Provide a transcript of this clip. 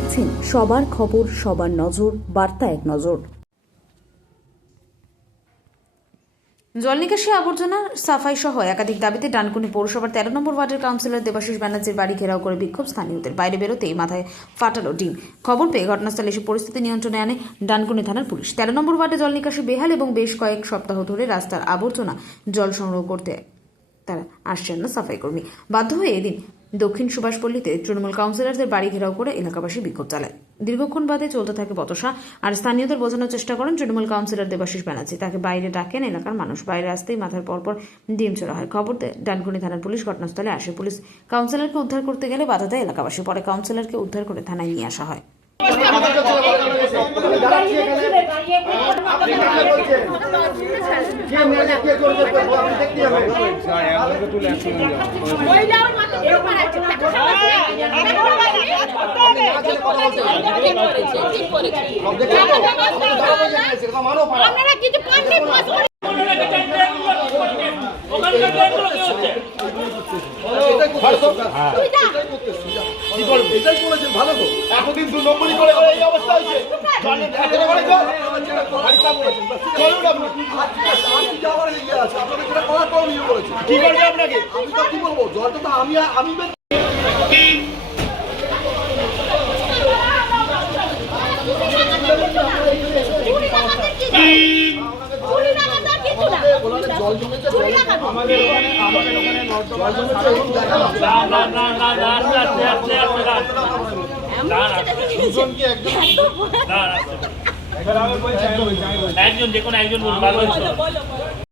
দেখছেন সবার খবর, সবার নজর, বার্তা এক নজর। জল নিকাশি আবর্জনা সাফাই সহ একাধিক দাবিতে ডানকুনি পৌরসভার 13 নম্বর ওয়ার্ডের কাউন্সিলর দেবাশিস ব্যানার্জির বাড়ি ঘেরাও করে বিক্ষোভ স্থানীয়দের। বাইরে বেরোতেই মাথায় ফাটালো ডিম। খবর পেয়ে ঘটনাস্থলে এসে পরিস্থিতি নিয়ন্ত্রণে আনে ডানকুনি থানার পুলিশ। 13 নম্বর ওয়ার্ডে জল নিকাশি বেহাল এবং বেশ কয়েক সপ্তাহ ধরে রাস্তার আবর্জনা জল সংগ্রহ করতে তারা আসছেন না সাফাই কর্মী। বাধ্য হয়ে এদিন দক্ষিণ সুভাষপল্লীতে তৃণমূল কাউন্সিলরদের বাড়ি ঘেরাও করে এলাকাবাসী বিক্ষোভ চালায়। দীর্ঘক্ষণ বাদে চলতে থাকে বচসা আর স্থানীয়দের বোঝানোর চেষ্টা করেন তৃণমূল কাউন্সিলর দেবাশিস ব্যানার্জি। তাকে বাইরে ডাকেন এলাকার মানুষ। বাইরে আসতেই মাথার পরপর ডিম ছোড়া হয়। খবর দেয় ডানকুনি থানার পুলিশ। ঘটনাস্থলে আসে পুলিশ। কাউন্সিলরকে উদ্ধার করতে গেলে বাধা দেয় এলাকাবাসী। পরে কাউন্সিলরকে উদ্ধার করে থানায় নিয়ে আসা হয়। এটাই করেছেন ভালো তো, এতদিন 2 নম্বরই করে এই অবস্থা হয়েছে। কি করবে আপনাকে? আমি তো কি বলবো, জলটা তো আমি জল জমেছে, একজন যে কোনো একজন